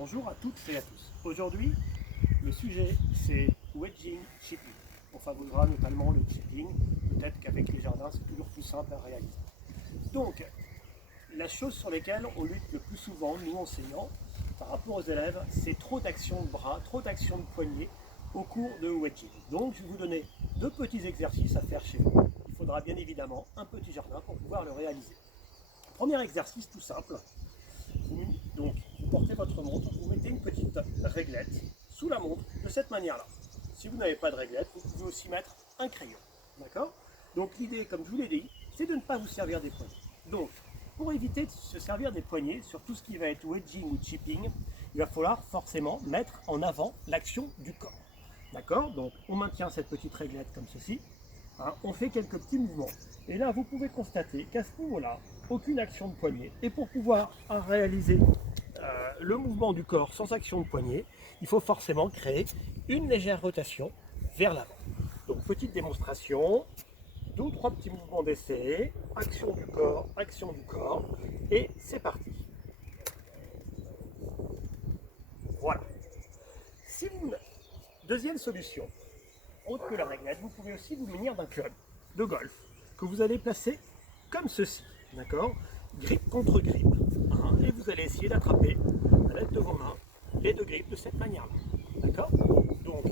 Bonjour à toutes et à tous. Aujourd'hui, le sujet c'est wedging chipping. On favorisera notamment le chipping. Peut-être qu'avec les jardins, c'est toujours plus simple à réaliser. Donc, la chose sur laquelle on lutte le plus souvent, nous enseignants, par rapport aux élèves, c'est trop d'action de bras, trop d'action de poignet au cours de wedging. Donc, je vais vous donner deux petits exercices à faire chez vous. Il faudra bien évidemment un petit jardin pour pouvoir le réaliser. Premier exercice tout simple. Donc, vous portez votre montre, vous mettez une petite réglette sous la montre de cette manière-là. Si vous n'avez pas de réglette, vous pouvez aussi mettre un crayon. D'accord? Donc l'idée, comme je vous l'ai dit, c'est de ne pas vous servir des poignets. Donc, pour éviter de se servir des poignets sur tout ce qui va être wedging ou chipping, il va falloir forcément mettre en avant l'action du corps. D'accord? Donc, on maintient cette petite réglette comme ceci. Hein, on fait quelques petits mouvements. Et là, vous pouvez constater qu'à ce niveau-là, aucune action de poignet. Et pour pouvoir réaliser le mouvement du corps sans action de poignet, il faut forcément créer une légère rotation vers l'avant. Donc, petite démonstration, 2 ou 3 petits mouvements d'essai, action du corps, et c'est parti. Voilà. Si vous... Deuxième solution, autre que la réglette, vous pouvez aussi vous munir d'un club de golf que vous allez placer comme ceci, d'accord? Grip contre grip. Hein, et vous allez essayer d'attraper à l'aide de vos mains les deux grippes de cette manière-là, d'accord? Donc,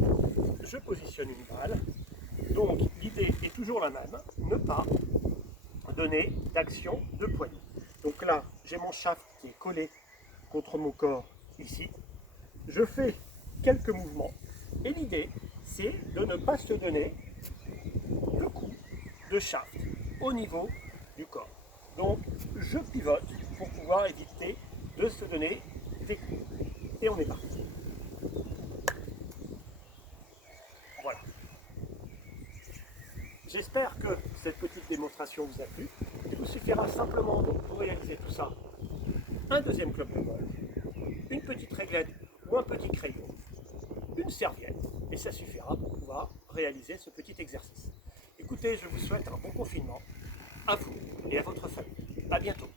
je positionne une balle. Donc, l'idée est toujours la même, ne pas donner d'action de poignet. Donc là, j'ai mon shaft qui est collé contre mon corps ici. Je fais quelques mouvements et l'idée, c'est de ne pas se donner le coup de shaft au niveau du corps. Donc, je pivote pour pouvoir éviter de se donner des coups. Et on est parti. Voilà. J'espère que cette petite démonstration vous a plu. Il vous suffira simplement, donc, pour réaliser tout ça, un deuxième club de golf, une petite réglette ou un petit crayon, une serviette, et ça suffira pour pouvoir réaliser ce petit exercice. Écoutez, je vous souhaite un bon confinement à vous et à votre famille. À bientôt.